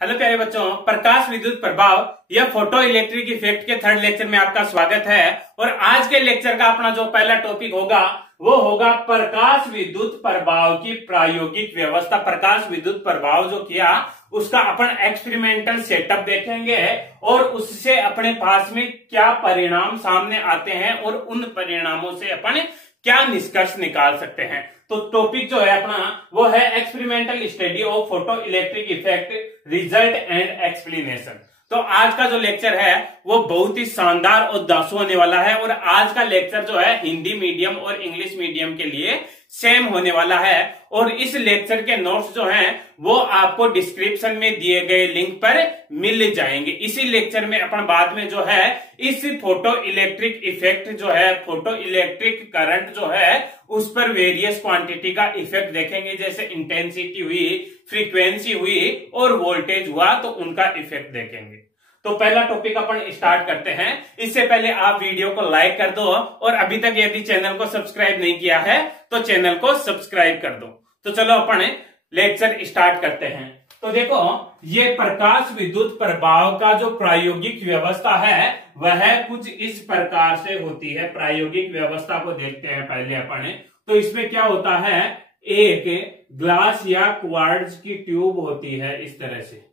Hello प्यारे बच्चों, प्रकाश विद्युत प्रभाव या फोटो इलेक्ट्रिक इफेक्ट के थर्ड लेक्चर में आपका स्वागत है। और आज के लेक्चर का अपना जो पहला टॉपिक होगा वो होगा प्रकाश विद्युत प्रभाव की प्रायोगिक व्यवस्था। प्रकाश विद्युत प्रभाव जो किया उसका अपन एक्सपेरिमेंटल सेटअप देखेंगे और उससे अपने पास में क्या परिणाम सामने आते हैं और उन परिणामों से अपन क्या निष्कर्ष निकाल सकते हैं। तो टॉपिक जो है अपना वो है experimental study of photo electric effect result and explanation. तो आज का जो लेक्चर है वो बहुत ही शानदार और दासु होने वाला है। और आज का लेक्चर जो है हिंदी मीडियम और इंग्लिश मीडियम के लिए सेम होने वाला है। और इस लेक्चर के नोट्स जो हैं वो आपको डिस्क्रिप्शन में दिए गए लिंक पर मिल जाएंगे। इसी लेक्चर में अपन बाद में जो है इस फोटो इलेक्ट्रिक इफेक्ट जो है, फोटो इलेक्ट्रिक करंट जो है उस पर वेरियस क्वांटिटी का इफेक्ट देखेंगे, जैसे इंटेंसिटी हुई, फ्रीक्वेंसी हुई और वोल्टेज हुआ, तो उनका इफेक्ट देखेंगे। तो पहला टॉपिक अपन स्टार्ट करते हैं। इससे पहले आप वीडियो को लाइक कर दो और अभी तक यदि चैनल को सब्सक्राइब नहीं किया है तो चैनल को सब्सक्राइब कर दो। तो चलो अपन लेक्चर स्टार्ट करते हैं। तो देखो, ये प्रकाश विद्युत प्रभाव का जो प्रायोगिक व्यवस्था है वह कुछ इस प्रकार से होती है। प्रायोगिक व्यवस्था को देखते हैं पहले अपन। तो इसमें क्या होता है, एक ग्लास या क्वार्ट्ज की ट्यूब होती है इस तरह से।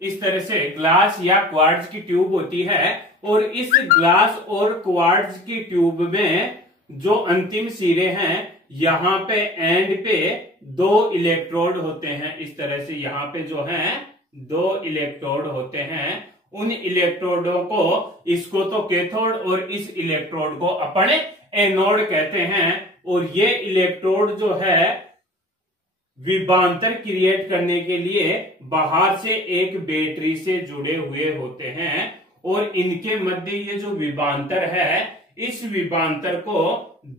इस तरह से ग्लास या क्वार्ट्ज की ट्यूब होती है और इस ग्लास और क्वार्ट्ज की ट्यूब में जो अंतिम सिरे हैं यहां पे एंड पे दो इलेक्ट्रोड होते हैं। इस तरह से यहां पे जो है दो इलेक्ट्रोड होते हैं। उन इलेक्ट्रोडों को, इसको तो कैथोड और इस इलेक्ट्रोड को अपन एनोड कहते हैं। और ये इलेक्ट्रोड जो है विभवांतर क्रिएट करने के लिए बाहर से एक बैटरी से जुड़े हुए होते हैं। और इनके मध्य ये जो विभवांतर है, इस विभवांतर को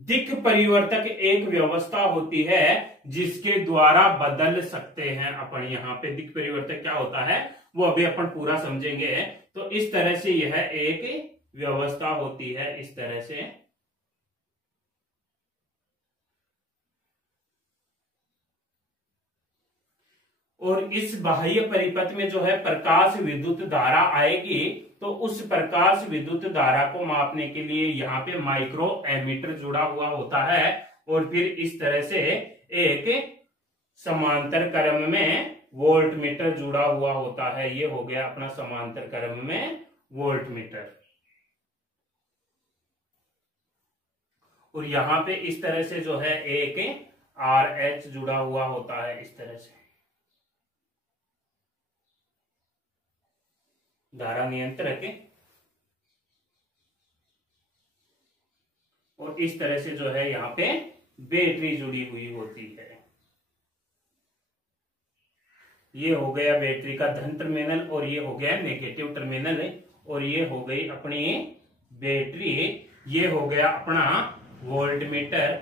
दिक् परिवर्तक एक व्यवस्था होती है जिसके द्वारा बदल सकते हैं अपन। यहाँ पे दिक् परिवर्तक क्या होता है वो अभी अपन पूरा समझेंगे। तो इस तरह से यह एक व्यवस्था होती है, इस तरह से। और इस बाह्य परिपथ में जो है प्रकाश विद्युत धारा आएगी। तो उस प्रकाश विद्युत धारा को मापने के लिए यहाँ पे माइक्रो एमीटर जुड़ा हुआ होता है। और फिर इस तरह से एक समांतर क्रम में वोल्ट मीटर जुड़ा हुआ होता है। ये हो गया अपना समांतर क्रम में वोल्ट मीटर। और यहाँ पे इस तरह से जो है एक RH जुड़ा हुआ होता है, इस तरह से धारा नियंत्रक। और इस तरह से जो है यहाँ पे बैटरी जुड़ी हुई होती है। ये हो गया बैटरी का धन टर्मिनल और ये हो गया नेगेटिव टर्मिनल। और ये हो गई अपनी बैटरी, ये हो गया अपना वोल्ट मीटर,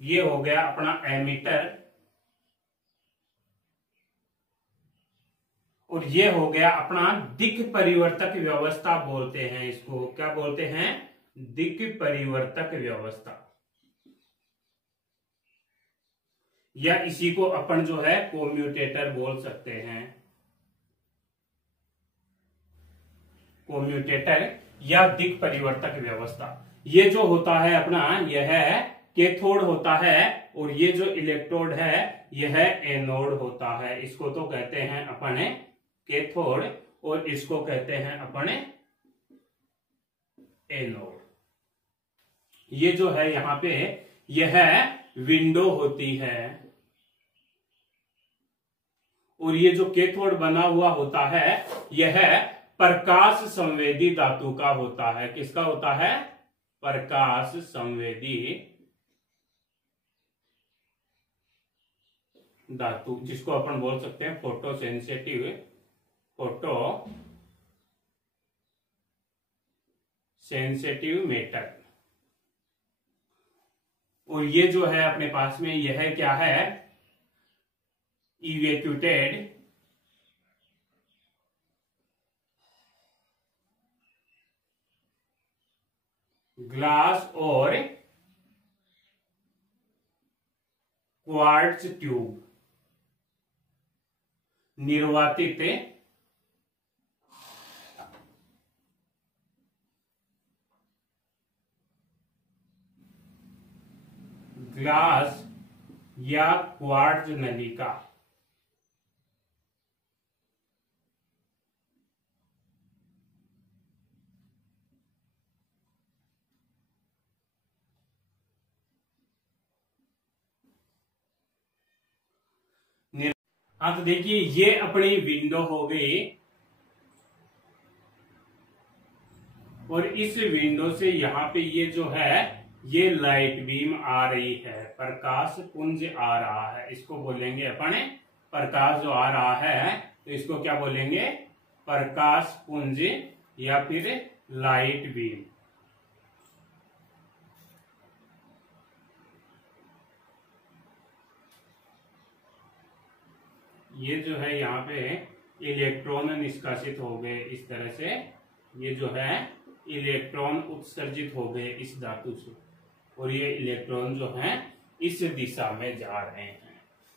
ये हो गया अपना एमीटर, और ये हो गया अपना दिक् परिवर्तक व्यवस्था बोलते हैं। इसको क्या बोलते हैं, दिक् परिवर्तक व्यवस्था, या इसी को अपन जो है कोम्यूटेटर बोल सकते हैं। कोम्यूटेटर या दिक् परिवर्तक व्यवस्था। ये जो होता है अपना, यह कैथोड होता है और ये जो इलेक्ट्रोड है यह एनोड होता है। इसको तो कहते हैं अपन कैथोड और इसको कहते हैं अपन एनोड। ये जो है यहाँ पे यह विंडो होती है। और ये जो कैथोड बना हुआ होता है यह प्रकाश संवेदी धातु का होता है। किसका होता है, प्रकाश संवेदी धातु, जिसको अपन बोल सकते हैं फोटो सेंसिटिव मेटल। और ये जो है अपने पास में यह क्या है, इवेक्यूटेड ग्लास और क्वार्ट्ज ट्यूब, निर्वातित ग्लास या क्वार्ट्ज नलिका। हाँ, तो देखिए ये अपनी विंडो हो गई और इस विंडो से यहाँ पे ये जो है ये लाइट बीम आ रही है, प्रकाश पुंज आ रहा है, इसको बोलेंगे अपन प्रकाश जो आ रहा है तो इसको क्या बोलेंगे, प्रकाश पुंज या फिर लाइट बीम। ये जो है यहाँ पे इलेक्ट्रॉन निष्कासित हो गए इस तरह से, ये जो है इलेक्ट्रॉन उत्सर्जित हो गए इस धातु से और ये इलेक्ट्रॉन जो है इस दिशा में जा रहे हैं।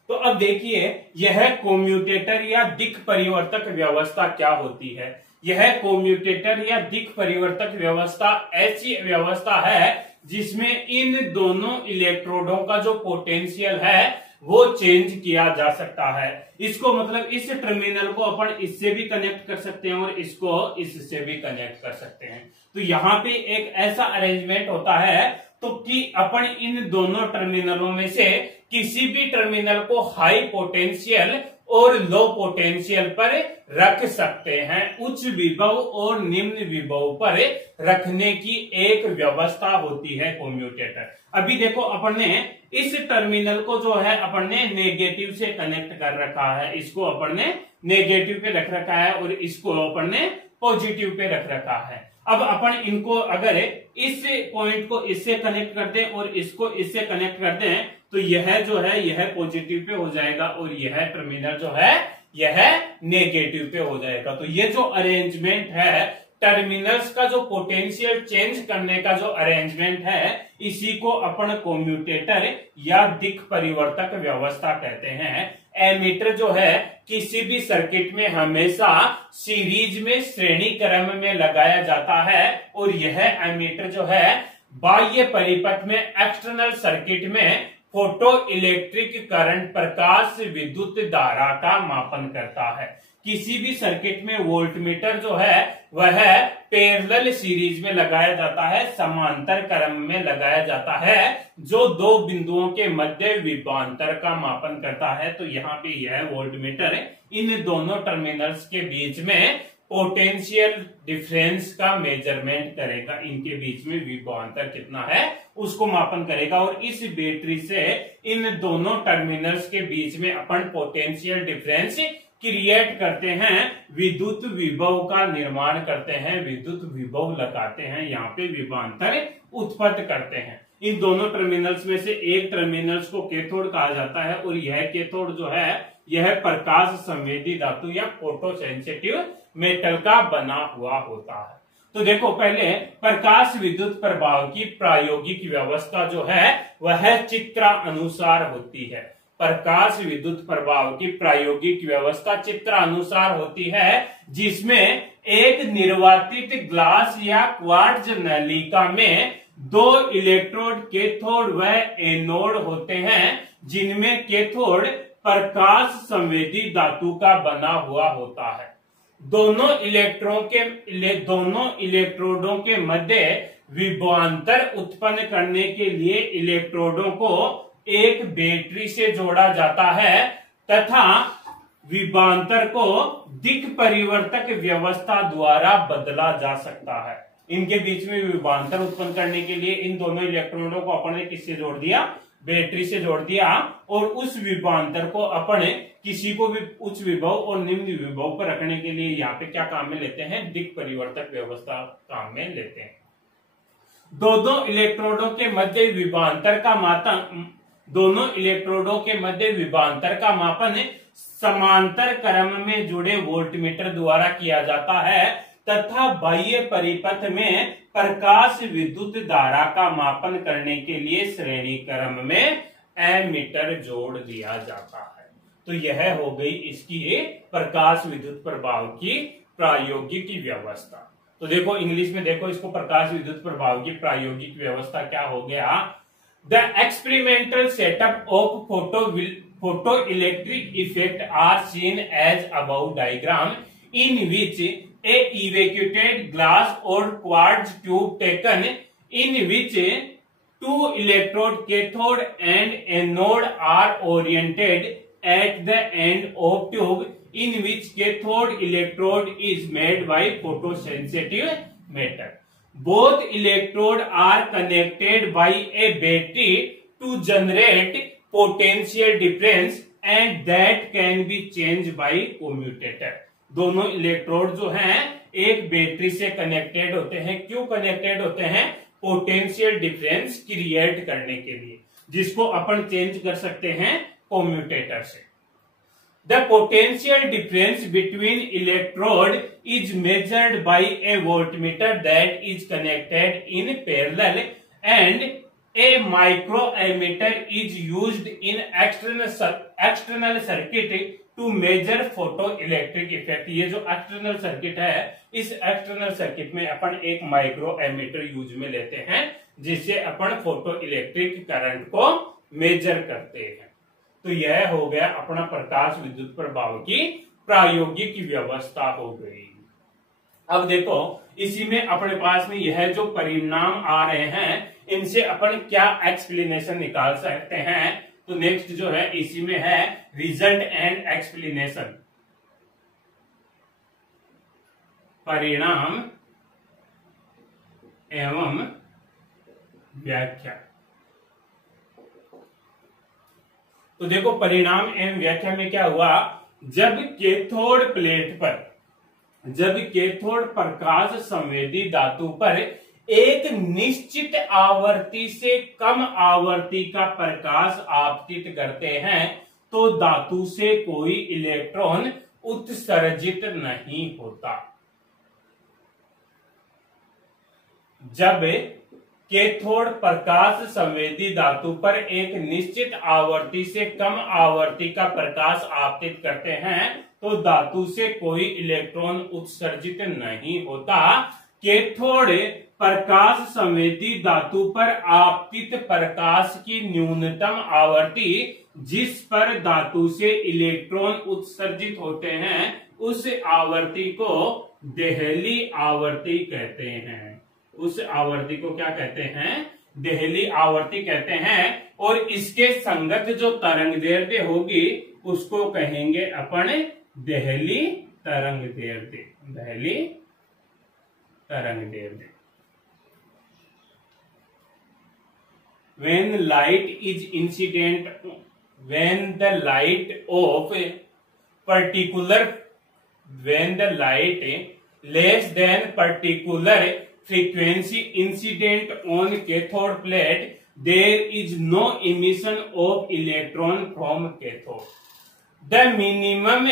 तो अब देखिए यह कोम्यूटेटर या दिक् परिवर्तक व्यवस्था क्या होती है। यह कोम्यूटेटर या दिक् परिवर्तक व्यवस्था ऐसी व्यवस्था है जिसमें इन दोनों इलेक्ट्रोडों का जो पोटेंशियल है वो चेंज किया जा सकता है। इसको मतलब इस टर्मिनल को अपन इससे भी कनेक्ट कर सकते हैं और इसको इससे भी कनेक्ट कर सकते हैं। तो यहाँ पे एक ऐसा अरेंजमेंट होता है तो कि अपन इन दोनों टर्मिनलों में से किसी भी टर्मिनल को हाई पोटेंशियल और लो पोटेंशियल पर रख सकते हैं। उच्च विभव और निम्न विभव पर रखने की एक व्यवस्था होती है कोम्यूटेटर। अभी देखो अपन ने इस टर्मिनल को जो है अपन ने नेगेटिव से कनेक्ट कर रखा है, इसको अपन ने नेगेटिव पे रख रखा है और इसको अपन ने पॉजिटिव पे रख रखा है। अब अपन इनको अगर इस पॉइंट को इससे कनेक्ट कर दें और इसको इससे कनेक्ट कर दें तो यह जो है यह पॉजिटिव पे हो जाएगा और यह टर्मिनल जो है यह नेगेटिव पे हो जाएगा। तो ये जो अरेंजमेंट है टर्मिनल्स का जो पोटेंशियल चेंज करने का जो अरेंजमेंट है इसी को अपन कोम्यूटेटर या दिक् परिवर्तक व्यवस्था कहते हैं। एमीटर जो है किसी भी सर्किट में हमेशा सीरीज में श्रेणी क्रम में लगाया जाता है और यह एमीटर जो है बाह्य परिपथ में एक्सटर्नल सर्किट में फोटो इलेक्ट्रिक करंट प्रकाश विद्युत धारा का मापन करता है। किसी भी सर्किट में वोल्टमीटर जो है वह पैरेलल सीरीज में लगाया जाता है, समांतर क्रम में लगाया जाता है जो दो बिंदुओं के मध्य विभवांतर का मापन करता है। तो यहाँ पे यह वोल्टमीटर इन दोनों टर्मिनल्स के बीच में पोटेंशियल डिफरेंस का मेजरमेंट करेगा, इनके बीच में विभवांतर कितना है उसको मापन करेगा और इस बैटरी से इन दोनों टर्मिनल्स के बीच में अपन पोटेंशियल डिफरेंस क्रिएट करते हैं, विद्युत विभव का निर्माण करते हैं, विद्युत विभव लगाते हैं, यहाँ पे विभवांतर उत्पन्न करते हैं। इन दोनों टर्मिनल्स में से एक टर्मिनल्स को कैथोड कहा जाता है और यह कैथोड जो है यह प्रकाश संवेदी धातु या फोटो सेंसिटिव मेटल का बना हुआ होता है। तो देखो पहले प्रकाश विद्युत प्रभाव की प्रायोगिक व्यवस्था जो है वह चित्रानुसार होती है। प्रकाश विद्युत प्रभाव की प्रायोगिक व्यवस्था चित्रानुसार होती है जिसमें एक निर्वातित ग्लास या क्वार्ट्ज नलिका में दो इलेक्ट्रोड कैथोड व एनोड होते हैं जिनमें कैथोड प्रकाश संवेदी धातु का बना हुआ होता है। दोनों इलेक्ट्रोडों के मध्य विभवांतर उत्पन्न करने के लिए इलेक्ट्रोडों को एक बैटरी से जोड़ा जाता है तथा विभवांतर को दिक् परिवर्तक व्यवस्था द्वारा बदला जा सकता है। इनके बीच में विभवांतर उत्पन्न करने के लिए इन दोनों इलेक्ट्रॉनों को अपन ने किससे जोड़ दिया, बैटरी से जोड़ दिया और उस विभवांतर को अपन किसी को भी उच्च विभव और निम्न विभव पर रखने के लिए यहाँ पे क्या काम में लेते हैं, दिक् परिवर्तक व्यवस्था काम में लेते हैं। दोनों इलेक्ट्रोडों के मध्य विभवांतर का मापन समांतर क्रम में जुड़े वोल्टमीटर द्वारा किया जाता है तथा बाह्य परिपथ में प्रकाश विद्युत धारा का मापन करने के लिए श्रेणी क्रम में एमीटर जोड़ दिया जाता है। तो यह हो गई इसकी प्रकाश विद्युत प्रभाव की प्रायोगिक व्यवस्था। तो देखो इंग्लिश में देखो इसको, प्रकाश विद्युत प्रभाव की प्रायोगिक व्यवस्था क्या हो गया? The experimental setup of photo electric effect are seen as above diagram in which a evacuated glass or quartz tube taken in which two electrode cathode and anode are oriented at the end of tube in which cathode electrode is made by photosensitive matter. Both electrode are connected by a battery to generate potential difference and that can be changed by commutator. दोनों electrode जो हैं एक battery से connected होते हैं। क्यों connected होते हैं? पोटेंशियल डिफरेंस क्रिएट करने के लिए, जिसको अपन चेंज कर सकते हैं कम्यूटेटर से। The potential difference between electrode is measured by a voltmeter that is connected in parallel and a micro ammeter is used in external circuit to measure photo electric effect. ये जो external circuit है, इस external circuit में अपन एक micro ammeter use में लेते हैं जिससे अपन फोटो इलेक्ट्रिक करंट को मेजर करते हैं। तो यह हो गया अपना प्रकाश विद्युत प्रभाव की प्रायोगिक व्यवस्था हो गई। अब देखो इसी में अपने पास में यह जो परिणाम आ रहे हैं इनसे अपन क्या एक्सप्लेनेशन निकाल सकते हैं। तो नेक्स्ट जो है इसी में है रिजल्ट एंड एक्सप्लेनेशन, परिणाम एवं व्याख्या। तो देखो परिणाम एवं व्याख्या में क्या हुआ? जब कैथोड प्रकाश संवेदी धातु पर एक निश्चित आवर्ती से कम आवर्ती का प्रकाश आपतित करते हैं तो धातु से कोई इलेक्ट्रॉन उत्सर्जित नहीं होता। जब कैथोड प्रकाश संवेदी धातु पर एक निश्चित आवर्ती से कम आवर्ती का प्रकाश आपतित करते हैं तो धातु से कोई इलेक्ट्रॉन उत्सर्जित नहीं होता। कैथोड प्रकाश संवेदी धातु पर आपतित प्रकाश की न्यूनतम आवर्ती जिस पर धातु से इलेक्ट्रॉन उत्सर्जित होते हैं उस आवर्ती को देहली आवृत्ति कहते हैं। उस आवृत्ति को क्या कहते हैं? देहली आवृत्ति कहते हैं। और इसके संगत जो तरंगदैर्ध्य होगी उसको कहेंगे अपन देहली तरंगदैर्ध्य। देहली तरंगदैर्ध्य। When light is incident, when the light less than particular frequency incident on cathode plate, there is no emission of electron from cathode. The minimum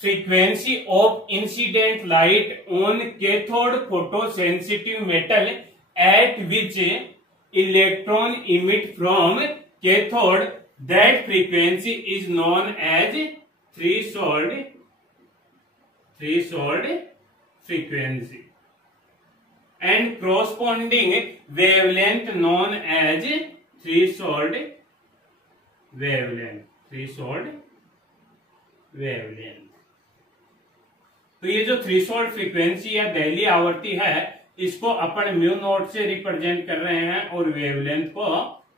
frequency of incident light on cathode photosensitive metal at which electron emit from cathode, that frequency is known as threshold frequency and corresponding wavelength known as threshold wavelength। तो ये जो threshold frequency या देहली आवृत्ति है इसको अपन mu naught से represent कर रहे हैं और वेवलेंथ को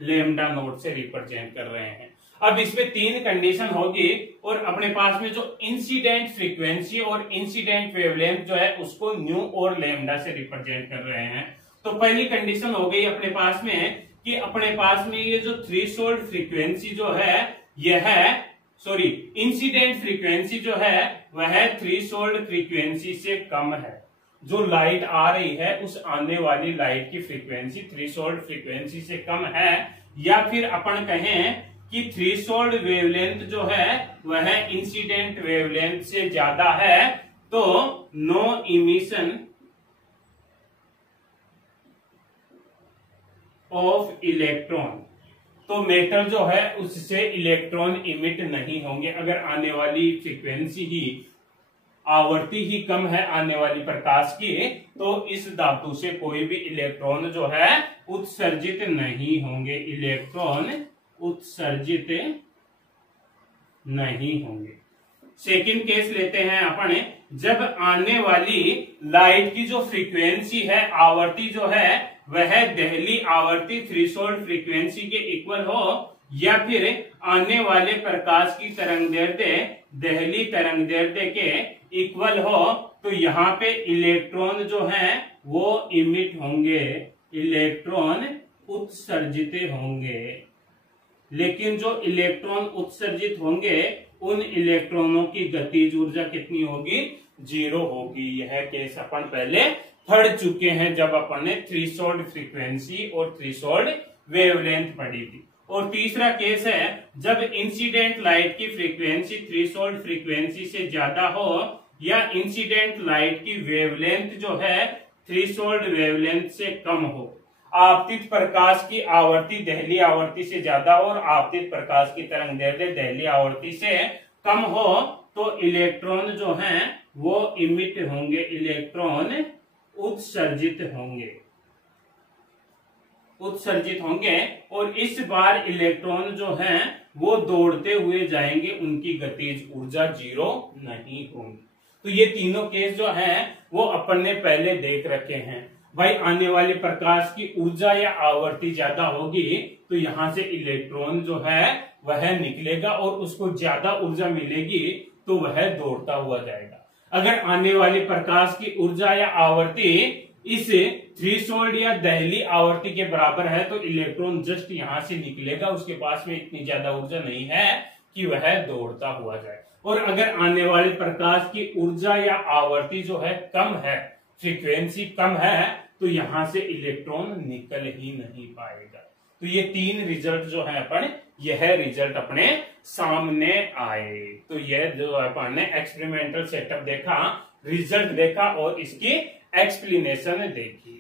लैम्डा नोट से रिप्रेजेंट कर रहे हैं। अब इसमें तीन कंडीशन होगी और अपने पास में जो इंसिडेंट फ्रीक्वेंसी और इंसिडेंट वेवलेंथ जो है उसको न्यू और लैम्डा से रिप्रेजेंट कर रहे हैं। तो पहली कंडीशन हो गई अपने पास में कि अपने पास में ये जो थ्रेशोल्ड फ्रीक्वेंसी जो है यह इंसिडेंट फ्रीक्वेंसी जो है वह थ्रेशोल्ड फ्रीक्वेंसी से कम है जो लाइट आ रही है उस आने वाली लाइट की फ्रीक्वेंसी थ्रेशोल्ड फ्रीक्वेंसी से कम है, या फिर अपन कहें कि थ्रेशोल्ड वेवलेंथ जो है वह इंसिडेंट वेवलेंथ से ज्यादा है, तो नो इमिशन ऑफ इलेक्ट्रॉन, तो मेटल जो है उससे इलेक्ट्रॉन इमिट नहीं होंगे। अगर आने वाली फ्रीक्वेंसी ही आवर्ती ही कम है आने वाली प्रकाश की, तो इस धातु से कोई भी इलेक्ट्रॉन जो है उत्सर्जित नहीं होंगे, इलेक्ट्रॉन उत्सर्जित नहीं होंगे। सेकंड केस लेते हैं अपन, जब आने वाली लाइट की जो फ्रीक्वेंसी है, आवृत्ति जो है वह दहली आवर्ती थ्रेशोल्ड फ्रीक्वेंसी के इक्वल हो, या फिर आने वाले प्रकाश की तरंगदैर्ध्य दहली तरंगदैर्ध्य के इक्वल हो, तो यहाँ पे इलेक्ट्रॉन जो है वो इमिट होंगे, इलेक्ट्रॉन उत्सर्जित होंगे। लेकिन जो इलेक्ट्रॉन उत्सर्जित होंगे उन इलेक्ट्रॉनों की गतिज ऊर्जा कितनी होगी? 0 होगी। यह केस अपन पहले पढ़ चुके हैं जब अपन ने थ्रेशोल्ड फ्रीक्वेंसी और थ्रेशोल्ड वेवलेंथ पढ़ी थी। और तीसरा केस है जब इंसिडेंट लाइट की फ्रीक्वेंसी थ्रेशोल्ड फ्रीक्वेंसी से ज्यादा हो, या इंसिडेंट लाइट की वेवलेंथ जो है थ्रेशोल्ड वेवलेंथ से कम हो। आपतित प्रकाश की आवर्ती दहली आवर्ती से ज्यादा हो और आपतित प्रकाश की तरंगदैर्ध्य दहली आवर्ती से कम हो, तो इलेक्ट्रॉन जो हैं वो इमिट होंगे, इलेक्ट्रॉन उत्सर्जित होंगे, उत्सर्जित होंगे। और इस बार इलेक्ट्रॉन जो हैं वो दौड़ते हुए जाएंगे, उनकी गतिज ऊर्जा 0 नहीं होगी। तो ये तीनों केस जो हैं वो अपन ने पहले देख रखे हैं। भाई आने वाले प्रकाश की ऊर्जा या आवर्ती ज्यादा होगी तो यहां से इलेक्ट्रॉन जो है वह निकलेगा और उसको ज्यादा ऊर्जा मिलेगी तो वह दौड़ता हुआ जाएगा। अगर आने वाली प्रकाश की ऊर्जा या आवर्ती इस थ्रेशोल्ड या दहली आवर्ती के बराबर है तो इलेक्ट्रॉन जस्ट यहां से निकलेगा, उसके पास में इतनी ज्यादा ऊर्जा नहीं है कि वह दौड़ता हुआ जाए। और अगर आने वाले प्रकाश की ऊर्जा या आवर्ती जो है कम है, फ्रीक्वेंसी कम है, तो यहां से इलेक्ट्रॉन निकल ही नहीं पाएगा। तो ये तीन रिजल्ट जो है अपन, यह रिजल्ट अपने सामने आए। तो यह जो अपन ने एक्सपेरिमेंटल सेटअप देखा, रिजल्ट देखा और इसकी एक्सप्लेनेशन देखी।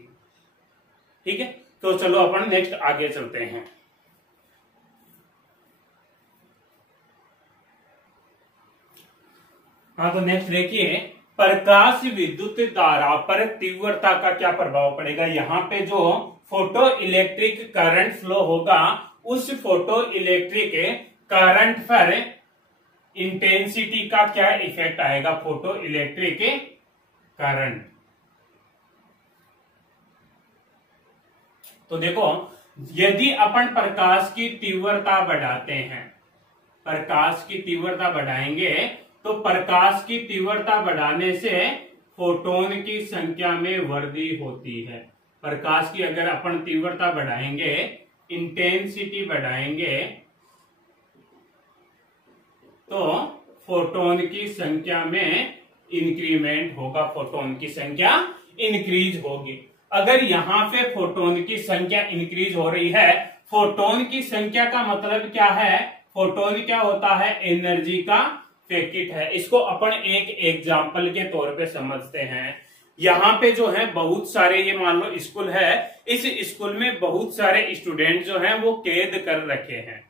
ठीक है, तो चलो अपन नेक्स्ट आगे चलते हैं। हाँ, तो नेक्स्ट देखिए, प्रकाश विद्युत धारा पर तीव्रता का क्या प्रभाव पड़ेगा। यहाँ पे जो फोटो इलेक्ट्रिक करंट फ्लो होगा, उस फोटो इलेक्ट्रिक करंट पर इंटेंसिटी का क्या इफेक्ट आएगा। फोटो इलेक्ट्रिक करंट, तो देखो यदि अपन प्रकाश की तीव्रता बढ़ाते हैं, प्रकाश की तीव्रता बढ़ाएंगे तो प्रकाश की तीव्रता बढ़ाने से फोटोन की संख्या में वृद्धि होती है। प्रकाश की अगर अपन तीव्रता बढ़ाएंगे, इंटेंसिटी बढ़ाएंगे, तो फोटोन की संख्या में इंक्रीमेंट होगा, फोटोन की संख्या इंक्रीज होगी। अगर यहां पे फोटोन की संख्या इंक्रीज हो रही है, फोटोन की संख्या का मतलब क्या है, फोटोन क्या होता है, एनर्जी का पैकेट है। इसको अपन एक एग्जाम्पल के तौर पे समझते हैं। यहाँ पे जो है बहुत सारे, ये मान लो स्कूल है, इस स्कूल में बहुत सारे स्टूडेंट जो हैं वो कैद कर रखे हैं।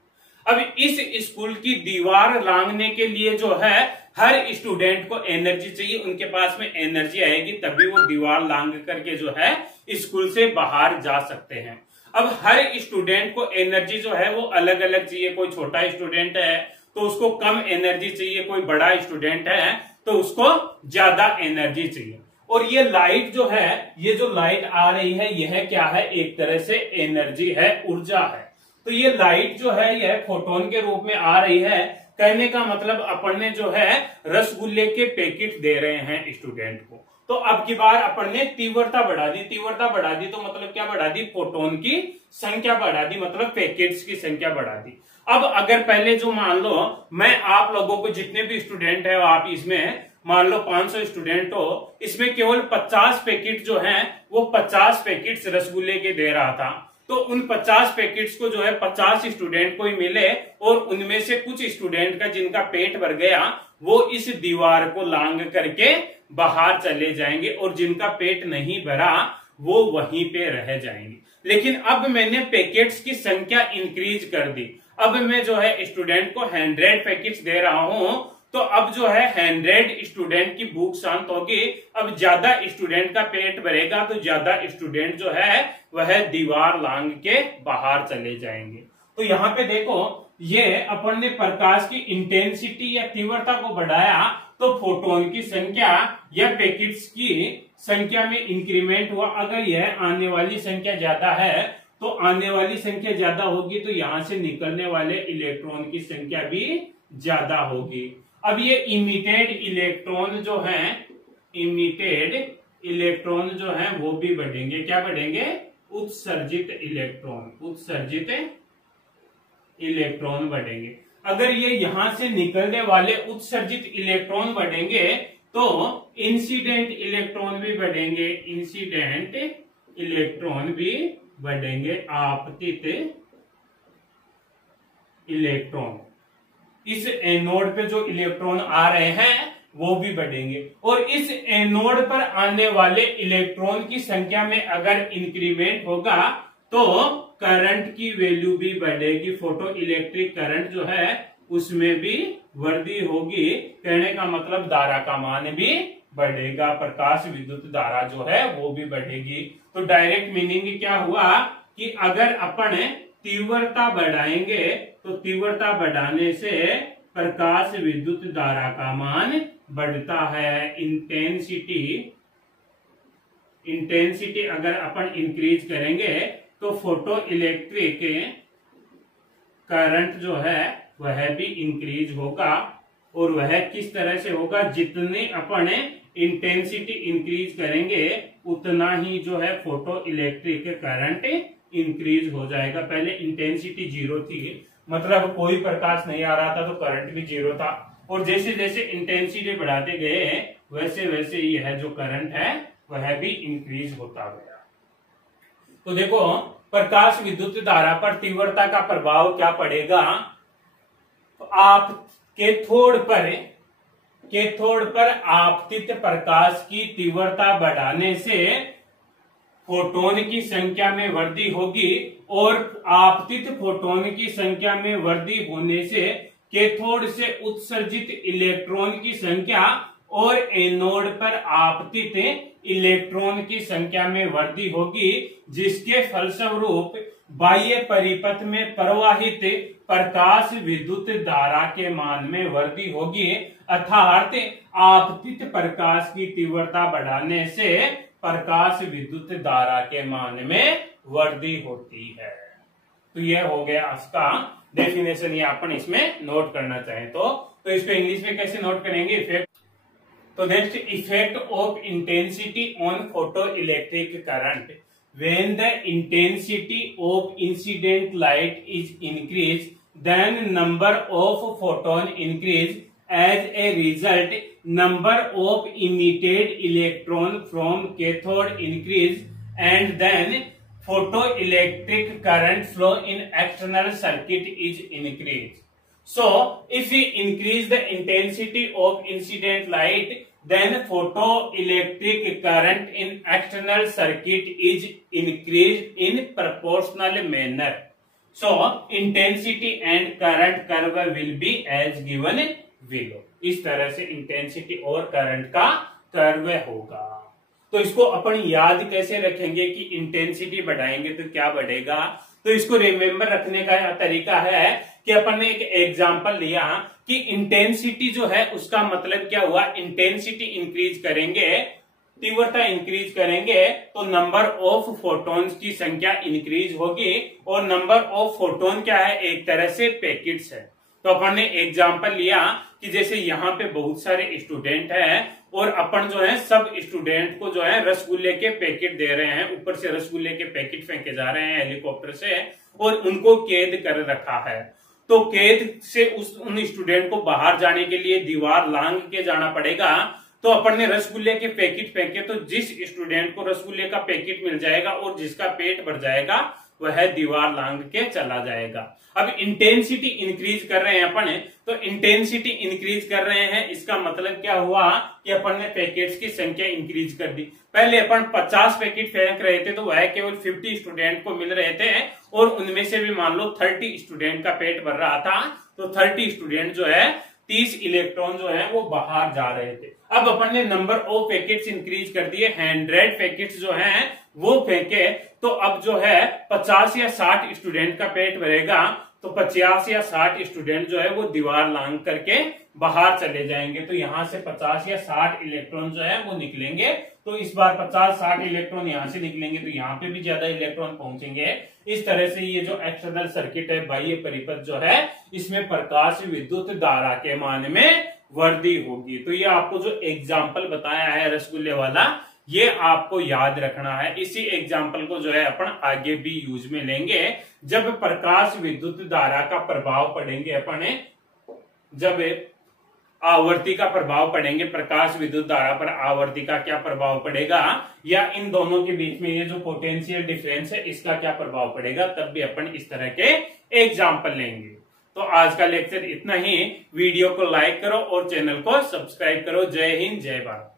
अब इस स्कूल की दीवार लांघने के लिए जो है हर स्टूडेंट को एनर्जी चाहिए, उनके पास में एनर्जी आएगी तभी वो दीवार लांघ करके जो है स्कूल से बाहर जा सकते हैं। अब हर स्टूडेंट को एनर्जी जो है वो अलग अलग चाहिए। कोई छोटा स्टूडेंट है तो उसको कम एनर्जी चाहिए, कोई बड़ा स्टूडेंट है तो उसको ज्यादा एनर्जी चाहिए। और ये लाइट जो है, ये जो लाइट आ रही है, यह क्या है, एक तरह से एनर्जी है, ऊर्जा है। तो ये लाइट जो है यह फोटोन के रूप में आ रही है। कहने का मतलब अपन ने जो है रसगुल्ले के पैकेट दे रहे हैं स्टूडेंट को। तो अब की बार अपन ने तीव्रता बढ़ा दी, तीव्रता बढ़ा दी तो मतलब क्या बढ़ा दी, फोटोन की संख्या बढ़ा दी, मतलब पैकेट्स की संख्या बढ़ा दी। अब अगर पहले जो मान लो मैं आप लोगों को, जितने भी स्टूडेंट है आप इसमें मान लो 500 स्टूडेंट हो, इसमें केवल 50 पैकेट जो हैं वो 50 पैकेट्स रसगुल्ले के दे रहा था, तो उन 50 पैकेट्स को जो है 50 स्टूडेंट को ही मिले और उनमें से कुछ स्टूडेंट का जिनका पेट भर गया वो इस दीवार को लांग करके बाहर चले जाएंगे और जिनका पेट नहीं भरा वो वहीं पे रह जाएंगे। लेकिन अब मैंने पैकेट्स की संख्या इंक्रीज कर दी, अब मैं जो है स्टूडेंट को 100 पैकेट्स दे रहा हूं, तो अब जो है 100 स्टूडेंट की भूख शांत होगी। अब ज्यादा स्टूडेंट का पेट भरेगा तो ज्यादा स्टूडेंट जो है वह दीवार लांग के बाहर चले जाएंगे। तो यहाँ पे देखो, ये अपन ने प्रकाश की इंटेंसिटी या तीव्रता को बढ़ाया तो फोटोन की संख्या या पैकेट्स की संख्या में इंक्रीमेंट हुआ। अगर यह आने वाली संख्या ज्यादा है तो आने वाली संख्या ज्यादा होगी तो यहां से निकलने वाले इलेक्ट्रॉन की संख्या भी ज्यादा होगी। अब ये इमिटेड इलेक्ट्रॉन जो हैं, इमिटेड इलेक्ट्रॉन जो हैं वो भी बढ़ेंगे। क्या बढ़ेंगे? उत्सर्जित इलेक्ट्रॉन, उत्सर्जित इलेक्ट्रॉन बढ़ेंगे। अगर ये यहां से निकलने वाले उत्सर्जित इलेक्ट्रॉन बढ़ेंगे तो इंसिडेंट इलेक्ट्रॉन भी बढ़ेंगे, इंसिडेंट इलेक्ट्रॉन भी बढ़ेंगे, आपतित इलेक्ट्रॉन। इस एनोड पे जो इलेक्ट्रॉन आ रहे हैं वो भी बढ़ेंगे और इस एनोड पर आने वाले इलेक्ट्रॉन की संख्या में अगर इंक्रीमेंट होगा तो करंट की वैल्यू भी बढ़ेगी, फोटो इलेक्ट्रिक करंट जो है उसमें भी वृद्धि होगी। कहने का मतलब धारा का मान भी बढ़ेगा, प्रकाश विद्युत धारा जो है वो भी बढ़ेगी। तो डायरेक्ट मीनिंग क्या हुआ कि अगर अपन तीव्रता बढ़ाएंगे तो तीव्रता बढ़ाने से प्रकाश विद्युत धारा का मान बढ़ता है। इंटेंसिटी अगर अपन इंक्रीज करेंगे तो फोटो इलेक्ट्रिक करंट जो है वह भी इंक्रीज होगा। और वह किस तरह से होगा? जितने अपन इंटेंसिटी इंक्रीज करेंगे उतना ही जो है फोटो इलेक्ट्रिक करंट इंक्रीज हो जाएगा। पहले इंटेंसिटी 0 थी, मतलब कोई प्रकाश नहीं आ रहा था तो करंट भी 0 था, और जैसे जैसे इंटेंसिटी बढ़ाते गए वैसे वैसे यह जो करंट है वह भी इंक्रीज होता गया। तो देखो, प्रकाश विद्युत धारा पर तीव्रता का प्रभाव क्या पड़ेगा? तो आप कैथोड पर आपतित प्रकाश की तीव्रता बढ़ाने से फोटोन की संख्या में वृद्धि होगी और आपतित फोटोन की संख्या में वृद्धि होने से कैथोड से उत्सर्जित इलेक्ट्रॉन की संख्या और एनोड पर आपतित इलेक्ट्रॉन की संख्या में वृद्धि होगी, जिसके फलस्वरूप बाह्य परिपथ में प्रवाहित प्रकाश विद्युत धारा के मान में वृद्धि होगी। अर्थात आपतित प्रकाश की तीव्रता बढ़ाने से प्रकाश विद्युत धारा के मान में वृद्धि होती है। तो यह हो गया इसका डेफिनेशन, ये अपन इसमें नोट करना चाहें तो इसको इंग्लिश में कैसे नोट करेंगे? इफेक्ट। तो next, effect of intensity on photo electric current. When the intensity of incident light is increased, then number of photon increase. As a result, number of emitted electron from cathode increase, and then photoelectric current flow in external circuit is increased. So, if we increase the intensity of incident light, then photoelectric current in external circuit is increased in proportional manner. So, intensity and current curve will be as given below. इस तरह से intensity और current का curve होगा। तो इसको अपन याद कैसे रखेंगे कि इंटेंसिटी बढ़ाएंगे तो क्या बढ़ेगा? तो इसको रिमेम्बर रखने का तरीका है कि अपन ने एक एग्जांपल लिया कि इंटेंसिटी जो है उसका मतलब क्या हुआ? इंटेंसिटी इंक्रीज करेंगे, तीव्रता इंक्रीज करेंगे तो नंबर ऑफ फोटॉन्स की संख्या इंक्रीज होगी, और नंबर ऑफ फोटोन क्या है? एक तरह से पैकेट्स है। तो अपन ने एग्जांपल लिया कि जैसे यहाँ पे बहुत सारे स्टूडेंट हैं और अपन जो है सब स्टूडेंट को जो है रसगुल्ले के पैकेट दे रहे हैं, ऊपर से रसगुल्ले के पैकेट फेंके जा रहे हैं हेलीकॉप्टर से और उनको कैद कर रखा है। तो कैद से उन स्टूडेंट को बाहर जाने के लिए दीवार लांग के जाना पड़ेगा। तो अपन ने रसगुल्ले के पैकेट फेंके, तो जिस स्टूडेंट को रसगुल्ले का पैकेट मिल जाएगा और जिसका पेट भर जाएगा वह दीवार लांग के चला जाएगा। अब इंटेंसिटी इंक्रीज कर रहे हैं अपन, तो इंटेंसिटी इंक्रीज कर रहे हैं, इसका मतलब क्या हुआ कि अपन ने पैकेट्स की संख्या इंक्रीज कर दी। पहले अपन 50 पैकेट फेंक रहे थे तो वह केवल 50 स्टूडेंट को मिल रहे थे और उनमें से भी मान लो 30 स्टूडेंट का पेट भर रहा था, तो 30 स्टूडेंट जो है 30 इलेक्ट्रॉन जो है वो बाहर जा रहे थे। अब अपन ने नंबर ऑफ पैकेट्स इंक्रीज कर दिए, 100 पैकेट्स जो हैं वो फेंके, तो अब जो है 50 या 60 स्टूडेंट का पेट भरेगा, तो 50 या 60 स्टूडेंट जो है वो दीवार लांग करके बाहर चले जाएंगे। तो यहां से 50 या 60 इलेक्ट्रॉन जो है वो निकलेंगे। तो इस बार 50-60 इलेक्ट्रॉन यहां से निकलेंगे, तो यहाँ पे भी ज्यादा इलेक्ट्रॉन पहुंचेंगे। इस तरह से ये जो एक्सटर्नल सर्किट है, बाह्य परिपथ जो है, इसमें प्रकाश विद्युत धारा के मान में वृद्धि होगी। तो ये आपको जो एग्जाम्पल बताया है रसगुल्ले वाला, ये आपको याद रखना है। इसी एग्जाम्पल को जो है अपन आगे भी यूज में लेंगे। जब प्रकाश विद्युत धारा का प्रभाव पड़ेंगे अपन, जब आवर्ती का प्रभाव पड़ेंगे, प्रकाश विद्युत धारा पर आवर्ती का क्या प्रभाव पड़ेगा, या इन दोनों के बीच में ये जो पोटेंशियल डिफरेंस है इसका क्या प्रभाव पड़ेगा, तब भी अपन इस तरह के एग्जाम्पल लेंगे। तो आज का लेक्चर इतना ही। वीडियो को लाइक करो और चैनल को सब्सक्राइब करो। जय हिंद, जय भारत।